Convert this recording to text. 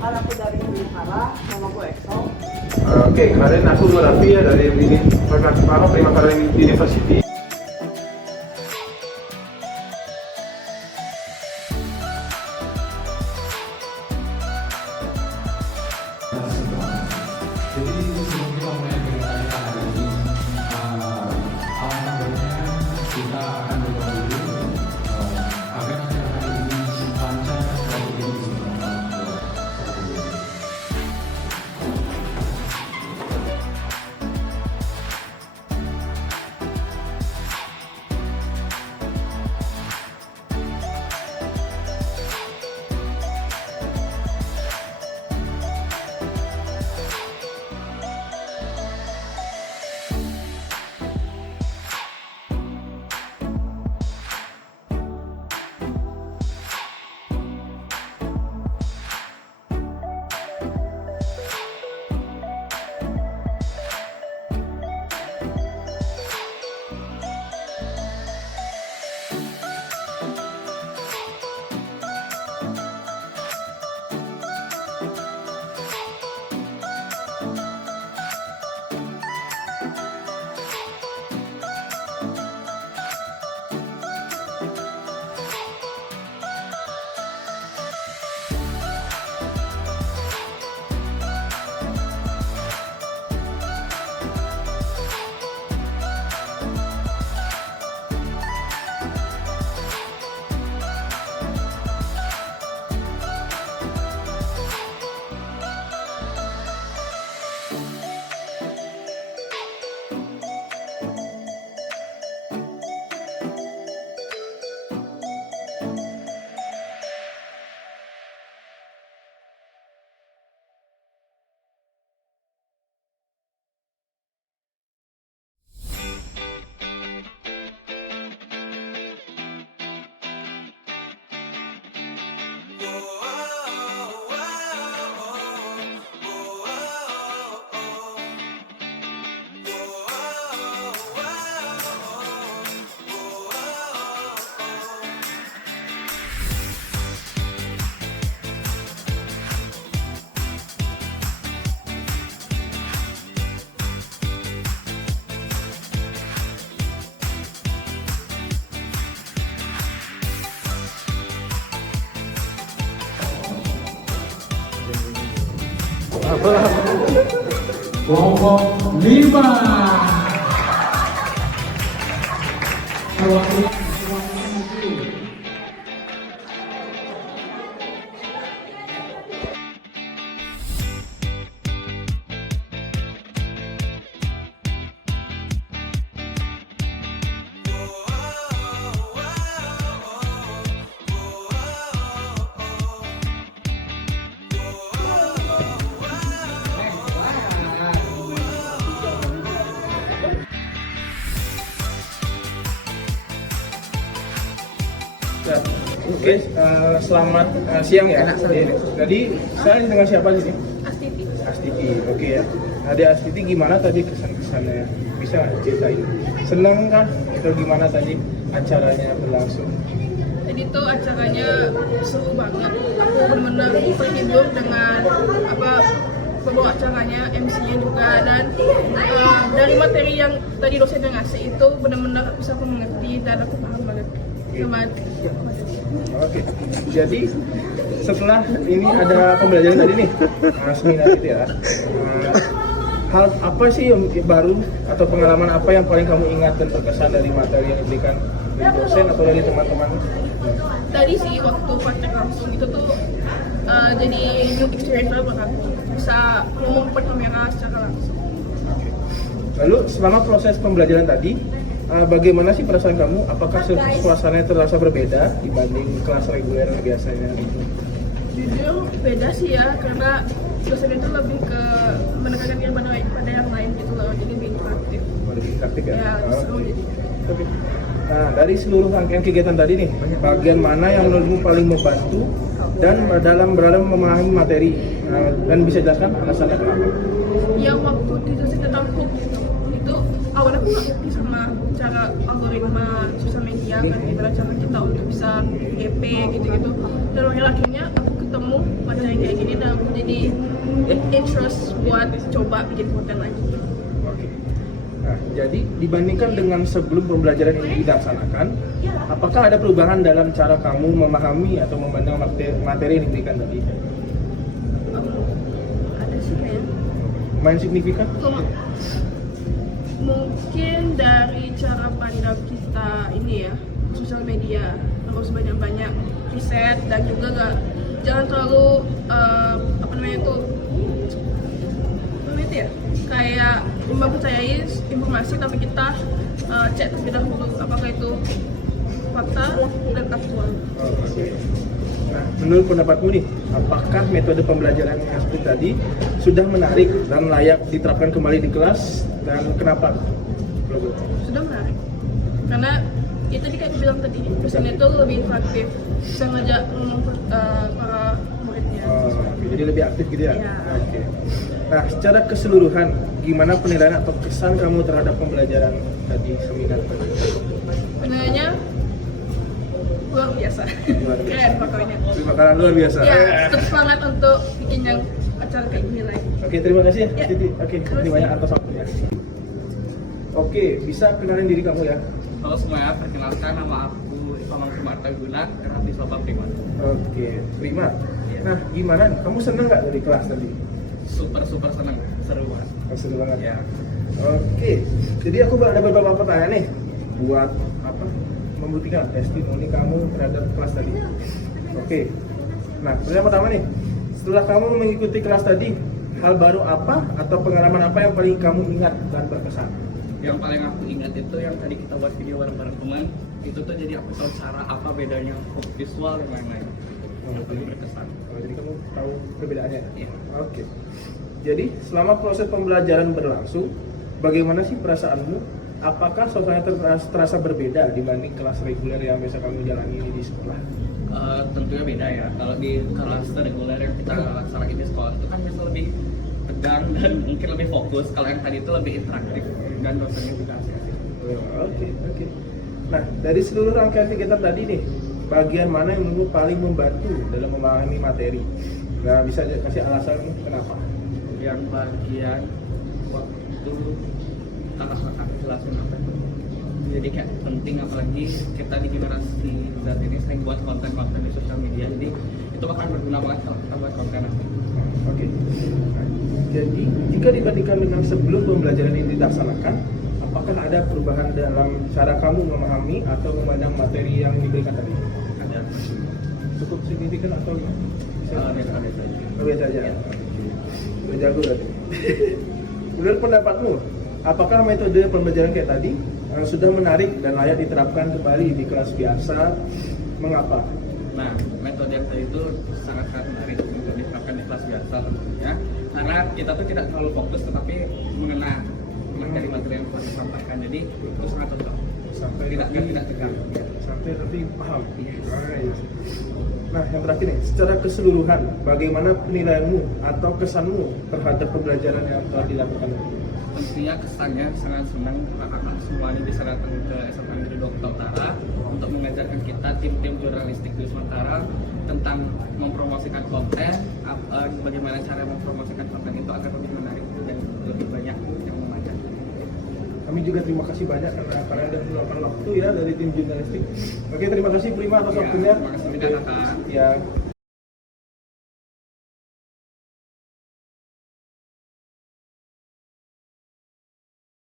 Perkenalkan aku dari Univara, nama aku Exo. Oke, kemarin aku Raffi ya dari Primavera University. Jadi sebelum kita mulai kegiatan kita hari ini, alangkah baiknya kita akan berdoa dulu agar acara hari ini lancar dan tidak disebabkan. Kelompok 5 perwakilan Oke, selamat siang ya. Jadi saya dengan siapa sih? Astiti. Astiti. Oke ya. Adik Astiti gimana tadi kesan-kesannya? Bisa nggak ceritain? Seneng kah? Atau gimana tadi acaranya berlangsung? Jadi tuh acaranya seru banget. Aku benar-benar terhibur dengan pembawa acaranya, MC-nya juga, dan dari materi yang tadi dosen yang ngasih itu benar-benar bisa aku mengerti dan aku paham banget sama Oke, jadi setelah ini ada pembelajaran tadi nih, seminar itu ya. Hal apa sih yang baru atau pengalaman apa yang paling kamu ingat dan berkesan dari materi yang diberikan dari dosen atau dari teman-teman? tadi sih waktu praktek langsung itu tuh jadi new experience banget buat aku, bisa ngomong depan kamera secara langsung. Lalu selama proses pembelajaran tadi, bagaimana sih perasaan kamu? Apakah suasananya terasa berbeda dibanding kelas reguler biasanya? Jujur beda sih ya, karena dosen itu lebih ke mendekatkan diri pada yang lain gitu loh, jadi lebih interaktif. Lebih praktik ya? Ya, seru jadi. Oke. Nah, dari seluruh rangkaian kegiatan tadi nih, bagian mana yang menurutmu paling membantu dan dalam memahami materi? Dan bisa jelaskan alasannya kenapa? Yang waktu di dosen tentang hook itu awalnya aku nggak ngerti sama cara algoritma sosial media kan, gimana cara kita untuk bisa GP gitu-gitu, dan akhirnya aku ketemu materi kayak gini dan aku jadi interest buat coba bikin konten lagi. Oke. Nah, jadi dibandingkan dengan sebelum pembelajaran ini dilaksanakan, apakah ada perubahan dalam cara kamu memahami atau memandang materi yang diberikan tadi? Ada sih kayaknya. Main signifikan? Mungkin dari cara pandang kita ini ya, sosial media, harus banyak-banyak riset dan juga jangan terlalu apa namanya itu ya, kayak mempercayai informasi tapi kita cek terlebih dahulu apakah itu fakta dan aktual. Oke. Nah, menurut pendapatmu nih, apakah metode pembelajaran yang seperti tadi sudah menarik dan layak diterapkan kembali di kelas, dan kenapa? Sudah menarik, karena ya tadi kayak aku bilang tadi, dosen itu lebih interaktif, bisa ngajak ngomong para muridnya. Oke, jadi lebih aktif gitu ya? Iya. Oke. Nah, secara keseluruhan, gimana penilaian atau kesan kamu terhadap pembelajaran tadi, seminar tadi? Penilaiannya luar biasa, Luar biasa. keren pokoknya. Terima kasih, luar biasa. Ya, terus semangat untuk bikin yang acara kayak gini lagi. Oke, terima kasih ya, Ya. Siti. Oke, terima kasih atas waktunya. Oke, bisa kenalin diri kamu ya? Halo semuanya, perkenalkan nama aku Ivan Sumarta Guna, kerap di Sopa Prima. Oke, Prima. Nah, gimana? Kamu seneng nggak dari kelas tadi? Super seneng, seru banget. Oh, seru banget. Ya. Oke, jadi aku ada beberapa pertanyaan nih buat apa? Membuktikan testimoni kamu terhadap kelas tadi. Oke. Nah, pertanyaan pertama nih. Setelah kamu mengikuti kelas tadi, hal baru apa atau pengalaman apa yang paling kamu ingat dan berkesan? Yang paling aku ingat itu yang tadi kita buat video bareng-bareng teman, itu tuh jadi aku tahu cara apa bedanya hook visual dan lain-lain. Yang paling berkesan. Oh, jadi kamu tahu perbedaannya? Iya. Oke. Jadi selama proses pembelajaran berlangsung, bagaimana sih perasaanmu? Apakah suasana terasa berbeda dibanding kelas reguler yang biasa kamu jalani di sekolah? Tentunya beda ya. Kalau di kelas reguler yang kita laksanakan di sekolah itu kan biasa lebih tegang dan mungkin lebih fokus. Kalau yang tadi itu lebih interaktif dan dosennya juga asik-asik. Oke. Nah, dari seluruh rangkaian kegiatan tadi nih, bagian mana yang menurutmu paling membantu dalam memahami materi? Nah, bisa kasih alasan kenapa? Yang bagian waktu kakak-kakak jelasin apa itu, jadi kayak penting, apalagi kita di generasi saat ini sering buat konten-konten di sosial media, jadi itu bakal berguna banget kalau kita buat konten nanti. Oke. Nah, jadi jika dibandingkan dengan sebelum pembelajaran ini dilaksanakan, apakah ada perubahan dalam cara kamu memahami atau memandang materi yang diberikan tadi? Ada Cukup signifikan atau biasa saja. biasa aja? Udah jago berarti. Menurut pendapatmu, apakah metode pembelajaran kayak tadi sudah menarik dan layak diterapkan kembali di kelas biasa? Mengapa? Nah, metode yang tadi itu sangat-sangat menarik untuk diterapkan di kelas biasa tentunya, karena kita tuh tidak terlalu fokus tetapi mengena materi-materi yang telah disampaikan, jadi itu sangat cocok. Sampai tidak tegang. Sampai tapi paham. Yes. Right. Nah, yang terakhir nih, secara keseluruhan, bagaimana penilaianmu atau kesanmu terhadap pembelajaran yang telah dilakukan? Tentunya kesannya sangat senang kakak-kakak semuanya bisa datang ke SMA Negeri 2 Kota Utara untuk mengajarkan kita tim-tim jurnalistik di Nusantara tentang mempromosikan konten, bagaimana cara mempromosikan konten itu agar lebih menarik dan lebih banyak yang membaca. Kami juga terima kasih banyak karena sudah meluangkan waktu ya dari tim jurnalistik. Oke, terima kasih Prima atas Ya, waktunya. terima kasih juga, Kakak. Ya.